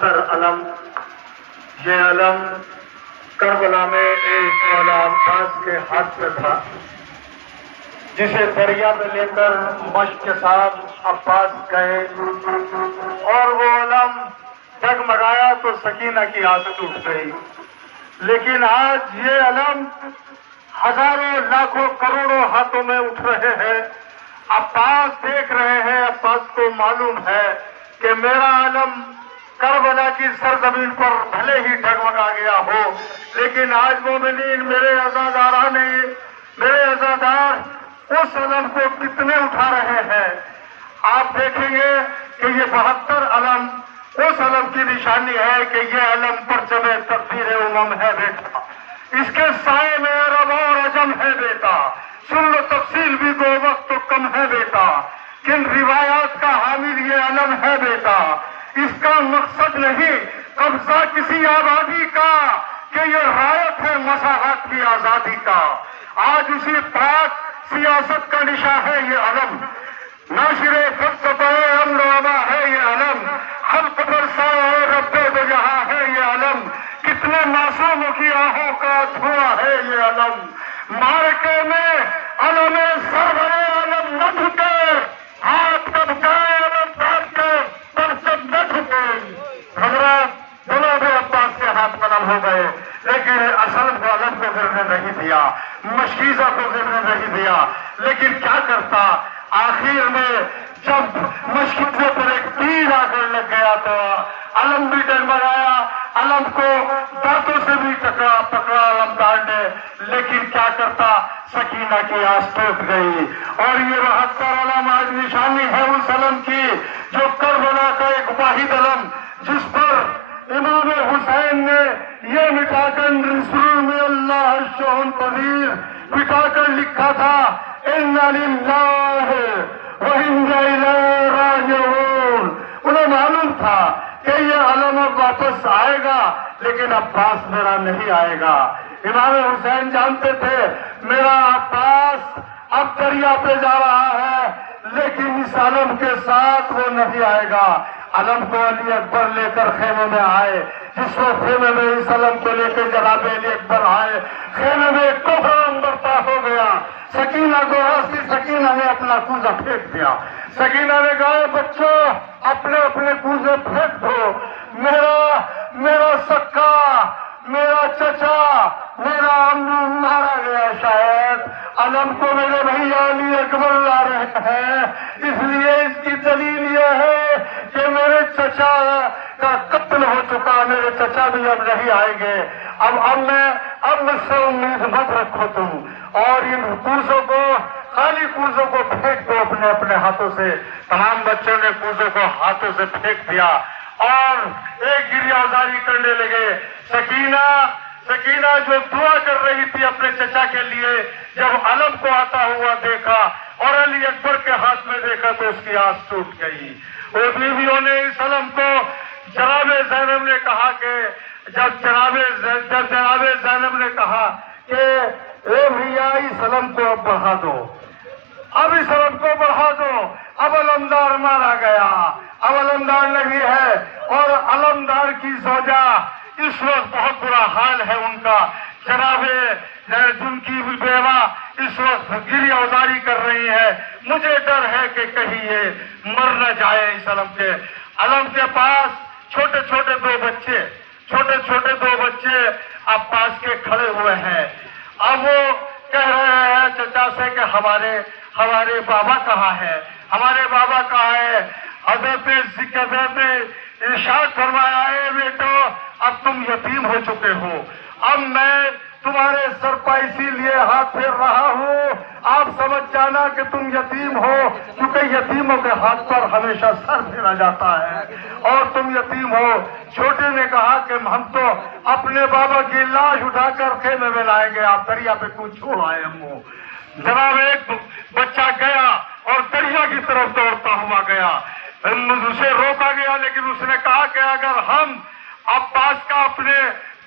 72 علم، یہ علم کربلا میں ایک مولا عباس کے ہاتھ میں تھا، جسے دریا میں لے کر مشق کے ساتھ عباس گئے، اور وہ علم ڈگمگایا تو سکینہ کی آنکھ اٹھ گئی۔ لیکن آج یہ علم ہزاروں لاکھوں کروڑوں ہاتھوں میں اٹھ رہے ہیں۔ عباس دیکھ رہے ہیں، عباس کو معلوم ہے کہ میرا علم کربلا کی سرزمین پر بھلے ہی ڈگمگا گیا ہو، لیکن آج مومنین میرے عزادار اس علم کو کتنے اٹھا رہے ہیں۔ آپ دیکھیں گے کہ یہ 72 علم اس علم کی نشانی ہے کہ یہ علم پرچم تقدیر امم ہے بیٹا، اس کے سائے میں عرب اور عجم ہے بیٹا، سن لو تفصیل بھی دو وقت تو کم ہے بیٹا، کن روایات کا حامل یہ علم ہے بیٹا، اس کا مقصد نہیں قبضہ کسی آبادی کا کہ یہ رایت ہے مساحت کی آزادی کا۔ آج اسی پاک سیاست کا نشاں ہے یہ علم، ناشر فلسفہ امن و اما ہے یہ علم، خلق پر سایہ رب دو جہاں ہے یہ علم، کتنے معصوموں کی آہوں کا دھواں ہے یہ علم۔ مارکے میں علم سرور علم نہ جھکے، ہاتھ کب گئے علم دار کے پرچم نہ جھکے۔ حضرات جناب عباس کے ہاتھ قلم ہو گئے، لیکن اصل کو علم کو گرنے نہیں دیا، مشکیزہ کو گرنے نہیں دیا۔ لیکن کیا کرتا، آخر میں جب مشکیزے پر ایک تیر آ کر لگ گیا تو علم بھی ڈگمگایا، علم کو دانتوں سے بھی پکڑا علمدار نے، لیکن کیا کرتا، سکینہ کی آس ٹوٹ گئی۔ اور یہ 72 علم آج نشانی ہے اس علم کی جو کربلا کا ایک واحد علم، جس پر امام حسین نے یہ مٹا کر رسول میں اللہ شہن قدیر مٹا کر لکھا تھا، اِنَّ لِلَّهِ وَإِنَّ إِلَيْهِ رَاجِعُونَ۔ انہیں معلوم تھا کہ یہ علم اب واپس آئے گا، لیکن عباس میرا نہیں آئے گا۔ امام حسین جانتے تھے میرا عباس اب دریا پہ جا رہا ہے، لیکن اس علم کے ساتھ وہ نہیں آئے گا۔ علم کو علی اکبر لے کر خیمے میں آئے، جس وقت خیمے میں اس علم کو لے کے جناب علی اکبر آئے، خیمے میں کفر برپا ہو گیا۔ سکینہ کو ہنسی، سکینہ نے اپنا کوزہ پھینک دیا۔ سکینہ نے کہا بچوں اپنے اپنے کوزے پھینک دو، میرا سکا، میرا چچا، میرا امو مارا گیا، شاید علم کو میرے بھیا علی اکبر لا رہے ہیں، اس لیے اس کی دلیل یہ ہے کہ میرے چچا کا قتل ہو چکا، میرے چچا بھی اب نہیں آئیں گے۔ اب مجھ سے امید مت رکھو تم، اور ان کوزوں کو، خالی کوزوں کو پھینک دو اپنے اپنے ہاتھوں سے۔ تمام بچوں نے کوزوں کو ہاتھوں سے پھینک دیا اور ایک گریہ زاری کرنے لگے۔ سکینہ جو دعا کر رہی تھی اپنے چچا کے لیے، جب علم کو آتا ہوا دیکھا اور علی اکبر کے ہاتھ میں دیکھا تو اس کی آس ٹوٹ گئی۔ وہ بیویوں نے اس علم کو، جناب زینب نے کہا کہ جب جناب زینب نے کہا کہ اے بھیا اس علم کو اب بڑھا دو، اب اس علم کو بڑھا دو، اب علمدار مارا گیا، اب علمدار نہیں ہے۔ اور علمدار کی زوجہ اس وقت بہت برا حال ہے ان کا، جناب جن کی بیوہ اس وقت گریہ ازاری کر رہی ہے، مجھے ڈر ہے کہ کہیں یہ مر نہ جائے اس علم کے پاس چھوٹے چھوٹے دو بچے عباس کے کھڑے ہوئے ہیں۔ اب وہ کہہ رہے ہیں چچا سے کہ ہمارے بابا کہاں ہے، ہمارے بابا کہاں ہے؟ حضرت ارشاد فرمایا ہے بیٹو اب تم یتیم ہو چکے ہو، اب میں تمہارے سر پر اسی لیے ہاتھ پھیر رہا ہوں، آپ سمجھ جانا کہ تم یتیم ہو، کیونکہ یتیموں کے ہاتھ پر ہمیشہ سر پھیرا جاتا ہے اور تم یتیم ہو۔ چھوٹے نے کہا کہ ہم تو اپنے بابا کی لاش اٹھا کر خیمے میں لائیں گے، آپ دریا پہ کیوں چھوڑ آئے ہم؟ جناب ایک بچہ گیا اور دریا کی طرف دوڑتا ہوا گیا، اسے روکا گیا، لیکن اس نے کہا کہ اگر ہم عباس کا اپنے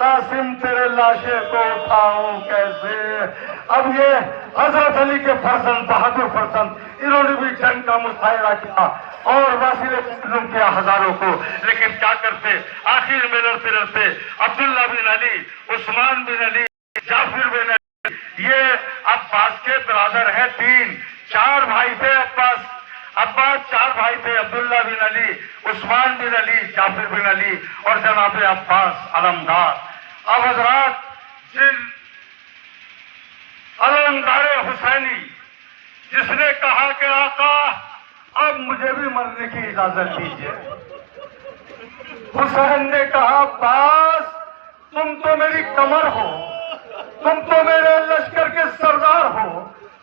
قاسم تیرے لاشے کو اٹھاؤں کیسے. اب یہ حضرت علی کے فرزند بہادر فرزند انہوں نے بھی جنگ کا مظاہرہ کیا اور وسیلے معلوم کیا ہزاروں کو، لیکن کیا کرتے آخر میں لڑتے لڑتے عبداللہ بن علی، عثمان بن علی، جعفر بن علی، یہ عباس کے برادر ہیں. چار بھائی تھے. عباس چار بھائی تھے، عبداللہ بن علی، عثمان بن علی، جعفر بن علی اور جناب عباس علمدار. اب حضرات جن علمدار حسینی جس نے کہا کہ آقا اب مجھے بھی مرنے کی اجازت دیجیے، حسین نے کہا عباس تم تو میری کمر ہو، تم تو میرے لشکر کے سردار ہو،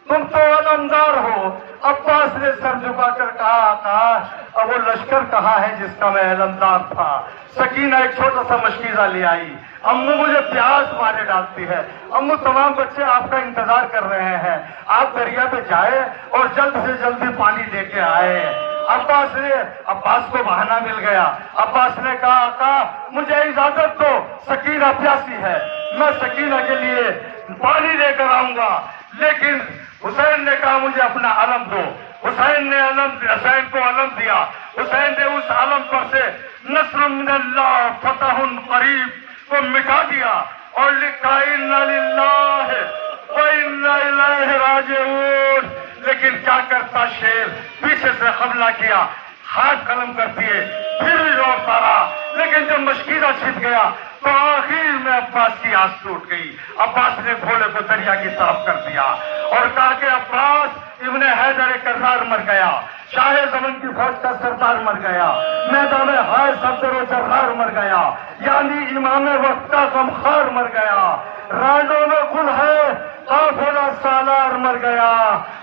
تم تو علمدار ہو. عباس نے سر جھکا کر کہا آقا اب وہ لشکر کہاں ہے جس کا میں علمدار تھا. سکینہ ایک چھوٹا سا مشکیزہ لے آئی. امو مجھے پیاس مارے ڈالتی ہے، امو تمام بچے آپ کا انتظار کر رہے ہیں، آپ دریا پہ جائے اور جلد سے جلدی پانی لے کے آئے. عباس کو بہانہ مل گیا. عباس نے کہا آقا مجھے اجازت دو، سکینہ پیاسی ہے، میں سکینہ کے لیے پانی لے کر آؤں گا. لیکن حسین نے کہا مجھے اپنا علم دو. حسین کو علم دیا. حسین نے اس علم پر سے نصر من اللہ فتح قریب کو مٹا دیا اور لکھا انا للہ و انا الیہ راجعون. لیکن کیا کرتا شیر، پیچھے سے حملہ کیا، ہاتھ قلم کرتی ہے، پھر بھی لوٹتا رہا. لیکن جب مشکیزہ چھپ گیا تو آخر میں عباس کی آس ٹوٹ گئی. عباس نے گھوڑے کو دریا کی طرف کر دیا اور کہا کہ عباس ابن حیدر کرار مر گیا، شاہ زمن کی فوج کا سردار مر گیا، میدان ہائے صدر و جرار مر گیا، یعنی امام وقت کا غمخوار مر گیا، رانڈوں میں گل ہے قافلہ سالار مر گیا،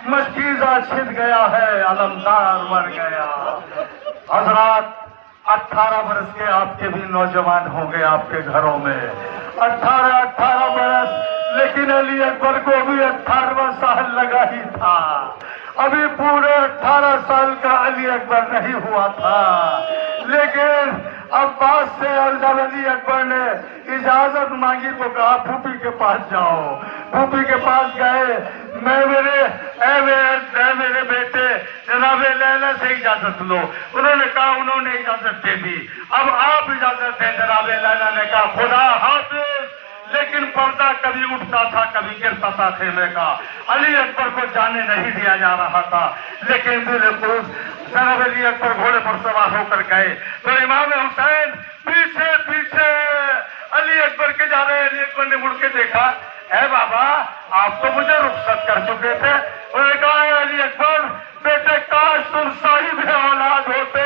مشکیزہ چھن گیا ہے علمدار مر گیا. حضرات 18 برس کے آپ کے بھی نوجوان ہوں گے آپ کے گھروں میں، 18 برس، لیکن علی اکبر کو بھی 18واں سال لگا ہی تھا. ابھی پورے 18 سال کا علی اکبر نہیں ہوا تھا. لیکن عباس سے جب علی اکبر نے اجازت مانگی تو کہا پھوپھی کے پاس جاؤ. پھوپھی کے پاس گئے. میرے بیٹے جناب لیلا سے اجازت لو. انہوں نے کہا انہوں نے اجازت دے دی، اب آپ اجازت دیں. جناب لیلا نے کہا خدا حافظ. لیکن پردہ کبھی اٹھتا تھا کبھی گرتا تھا خیمے کا. علی اکبر کو جانے نہیں دیا جا رہا تھا. لیکن بالکل جناب علی اکبر گھوڑے پر سوار ہو کر گئے تو امام حسین پیچھے پیچھے علی اکبر کے جا رہے. علی اکبر نے مڑ کے دیکھا، اے بابا آپ تو مجھے رخصت کر چکے تھے. انہوں نے کہا اے علی اکبر بیٹے کاش تم صاحب اولاد ہوتے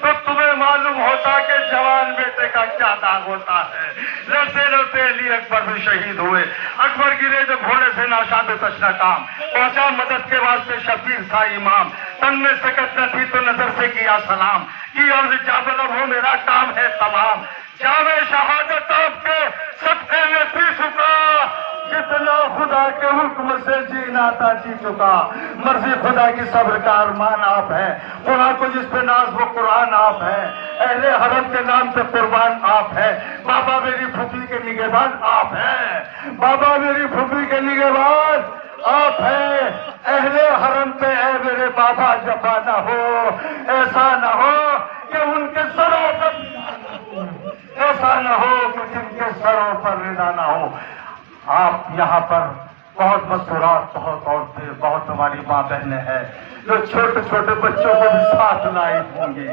تو تمہیں معلوم ہوتا کہ جوان بیٹے کا کیا داغ ہوتا ہے. لڑتے لڑتے علی اکبر بھی شہید ہوئے. اکبر گرے جو گھوڑے سے ناشاد تشنا کام پہنچا مدد کے واسطے شبیر تھا امام. تن میں سکت نہ تھی تو نظر سے کیا سلام کی عرض جا بلب ہو میرا کام ہے تمام. جامع شہادت آپ کے صدقے میں پی چکا، جتنا خدا کے حکم سے جینا تھا جی چکا. مرضی خدا کی صبر کا ارمان آپ ہے، قرآن کو جس پہ ناز وہ قرآن آپ ہے، اہل حرم کے نام پہ قربان آپ ہے. بابا میری پھوپھی کے نگہبان آپ ہیں، بابا میری پھوپھی کے نگہبان آپ ہیں. اہل حرم پہ اے میرے بابا جفا نہ ہو، ایسا نہ ہو کہ ان کے سروں پر ایسا نہ ہو کہ جن کے سروں پر رضا نہ ہو. آپ یہاں پر بہت مستورات، بہت عورتیں، بہت ہماری ماں بہنیں ہیں جو چھوٹے چھوٹے بچوں کو بھی ساتھ لائی ہوں گی،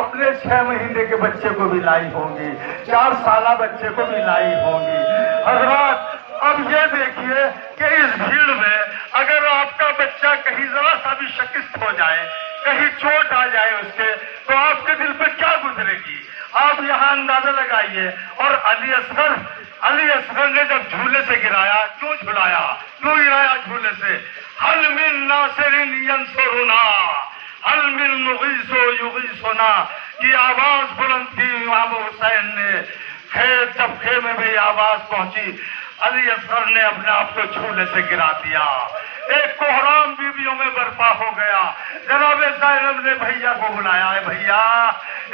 اپنے 6 مہینے کے بچے کو بھی لائی ہوں گی، 4 سالہ بچے کو بھی لائی ہوں گی. حضرات اب یہ دیکھیے کہ اس بھیڑ میں اگر آپ کا بچہ کہیں ذرا سا بھی شکست ہو جائے، کہیں چوٹ آ جائے اس کے، تو آپ کے دل پہ کیا گزرے گی. آپ یہاں اندازہ لگائیے. اور علی اصغر نے جب جھولے سے گرایا، کیوں گرایا جھولے سے؟ حل من ناصر ینصرنا، حل من مغیث یغیثنا کی آواز بلند کی امام حسین نے. جب خیمے میں یہ آواز پہنچی علی اصغر نے اپنے آپ کو جھولے سے گرا دیا. ایک کوہرام بیویوں میں برپا ہو گیا. جناب زینب نے بھیا کو بلایا، ہے بھیا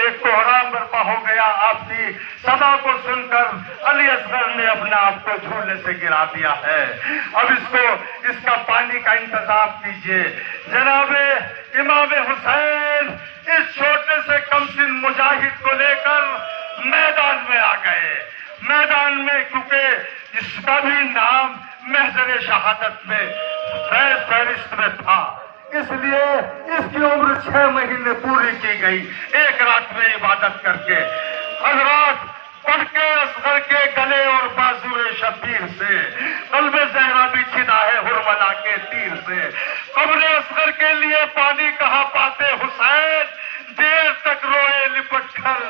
ایک کوہرام برپا ہو گیا. آپ کی صدا کو سن کر علی اصغر نے اپنے آپ کو جھولے سے گرا دیا ہے. اب اس کا پانی کا انتظام کیجیے. جناب امام حسین اس چھوٹے سے کم سن مجاہد کو لے کر میدان میں آ گئے. میدان میں کیونکہ اس کا بھی نام محضر شہادت میں فہرست میں تھا، اس لیے اس کی عمر 6 مہینے پوری کی گئی ایک رات میں عبادت کر کے. حضرات پڑھ کے اصغر کے گلے اور بازو شبیر سے، قلب زہرا بھی چھنا ہے حرملا کے تیر سے. قبر اصغر کے لیے پانی کہاں پاتے حسین، دیر تک روئے لپٹ کر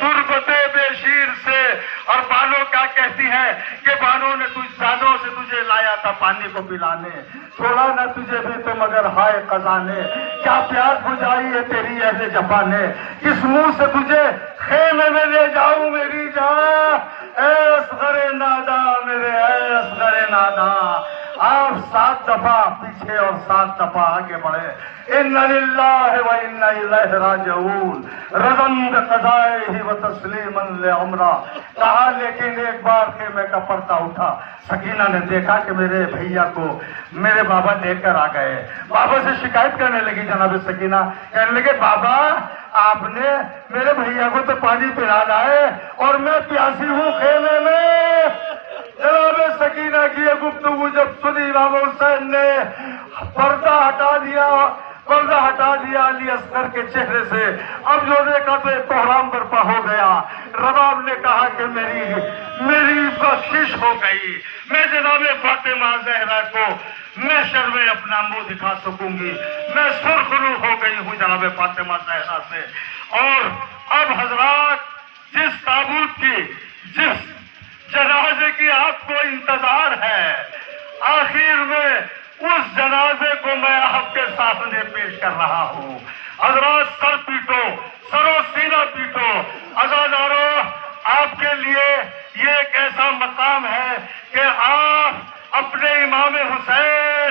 تربتے بے شیر سے. اور بانو کیا کہتی ہے کہ بانو نے جانوں سے تجھے لایا تھا پانی کو پلانے، چھوڑا نہ تجھے بھی تو مگر ہائے قضا نے. کیا پیاس بجھائی ہے تیری اہل جفا نے، کس منہ سے تجھے خیمے میں لے جاؤں میری جان. اے اصغر نادا میرے، اے اصغر نادا. آپ 7 دفعہ پیچھے اور 7 دفعہ آگے بڑھے. ان للہ و انا الیہ راجعون، رضا بقضائہ و تسلیما لعمرہ. کہا لیکن ایک بار خیمے کا پردہ اٹھا. سکینہ نے دیکھا کہ میرے بھیا کو میرے بابا لے کر آ گئے. بابا سے شکایت کرنے لگی جناب سکینہ، کہنے لگے بابا آپ نے میرے بھیا کو تو پانی پلانا ہے اور میں پیاسی ہوں خیمے میں. جناب سکینہ کی یہ گفتگو جب سنی امام حسین نے پردہ ہٹا دیا علی اصغر کے چہرے سے. اب جو دیکھا تو ایک کوہرام برپا ہو گیا. رباب نے کہا کہ میری بخشش ہو گئی، میں جناب فاطمہ زہرا کو محشر میں اپنا منہ دکھا سکوں گی. میں سرخرو ہو گئی ہوں جناب فاطمہ زہرا سے. اور اب حضرات جس تابوت کی، جس جنازے کی آپ کو انتظار ہے، آخر میں اس جنازے کو میں آپ کے سامنے پیش کر رہا ہوں. حضرات سر پیٹو، سرو سینہ پیٹو. عزادارو آپ کے لیے یہ ایک ایسا مقام ہے کہ آپ اپنے امام حسین،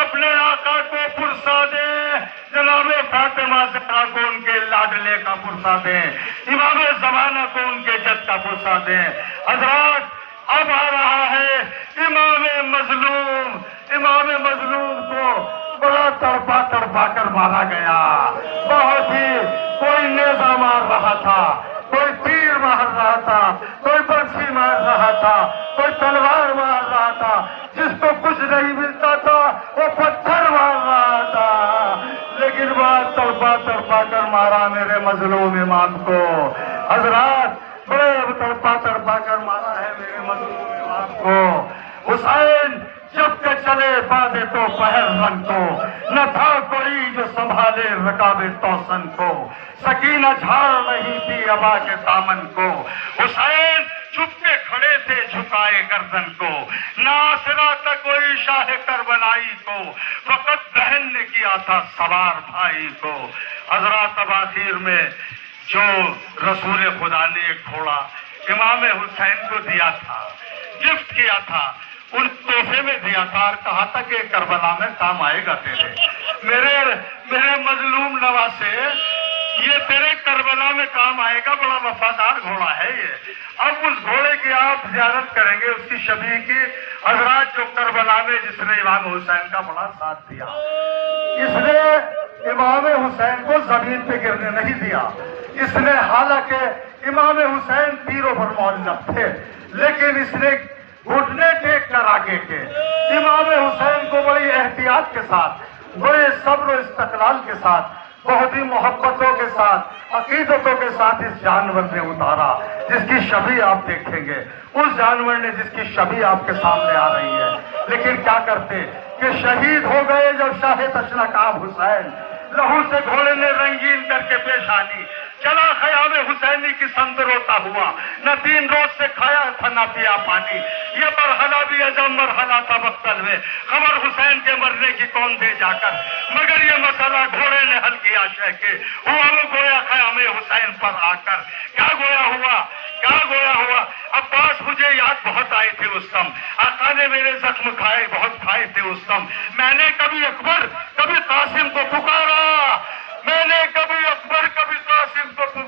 اپنے آقا کو پرسا دیں، جناب فاطمہ زہرا کو ان کے لاڈلے کا پرسا دیں، امام زمانہ کو ان کے جد کا پرسا دیں. حضرات اب آ رہا ہے امام مظلوم کو بڑا تڑپا کر مارا گیا. بہت ہی، کوئی نیزہ مار رہا تھا، کوئی تیر مار رہا تھا، کوئی برچھی مار رہا تھا، کوئی تلوار مار رہا تھا. جس کو کچھ نہیں ملتا تھا وہ پتھر مار رہا تھا. لیکن بات تڑپا کر مارا میرے مظلوم امام کو. حضرات بڑے تڑپا کر مارا ہے میرے مظلوم امام کو. حسین جب کہ چلے بادے تو پہر رنگ کو، نہ تھا کوئی جو سنبھالے رکاب توسن کو. سکینہ جھاڑ رہی تھی ابا کے دامن کو. حسین چھپ کے کھڑے تھے جھکائے گردن کو. نہ آسرا تھا کوئی شاہ کربلائی کو، فقط بہن نے کیا تھا سوار بھائی کو. حضرات اب آخر میں جو رسول خدا نے ایک گھوڑا امام حسین کو دیا تھا، گفٹ کیا تھا، ان تحفے میں دیا تھا اور کہا تھا کہ کربلا میں کام آئے گا تیرے. میرے مظلوم نواسے، یہ تیرے کربلا میں کام آئے گا. بڑا وفادار گھوڑا ہے یہ. اب اس گھوڑے کی آپ زیارت کریں گے، اس کی شبیہ کی. حضرات جو کربلا میں جس نے امام حسین کا بڑا ساتھ دیا، اس نے امام حسین کو زمین پہ گرنے نہیں دیا. اس نے، حالانکہ امام حسین تیروں پر معلق تھے، لیکن اس نے گھٹنے ٹیک کر آگے کے امام حسین کو بڑی احتیاط کے ساتھ، بڑے صبر و استقلال کے ساتھ، بہت ہی محبتوں کے ساتھ، عقیدتوں کے ساتھ اس جانور نے اتارا جس کی شبیہ آپ دیکھیں گے. اس جانور نے جس کی شبیہ آپ کے سامنے آ رہی ہے. لیکن کیا کرتے کہ شہید ہو گئے جب شاہ تشنکاب حسین. لہو سے گھوڑے نے رنگین کر کے پیشانی چلا خیام حسینی کی سمت روتا ہوا. نہ 3 روز سے کھایا تھا نہ پیا پانی. یہ مرحلہ بھی عجب مرحلہ تھا مقتل میں. خبر حسین کے مرنے کی کون دے جا کر، مگر یہ مسئلہ گھوڑے نے حل کیا شہ کے. ہوا وہ گویا خیام حسین پر آ کر. کیا گویا ہوا؟ عباس مجھے یاد بہت آئے تھے اس دم. آقا نے میرے زخم بہت کھائے تھے اس دم. میں نے کبھی اکبر کبھی قاسم کو پکارا، میں نے کبھی اکبر کبھی قاسم کو پکارا.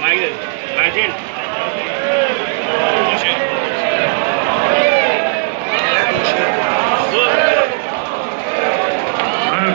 Mike, Margin.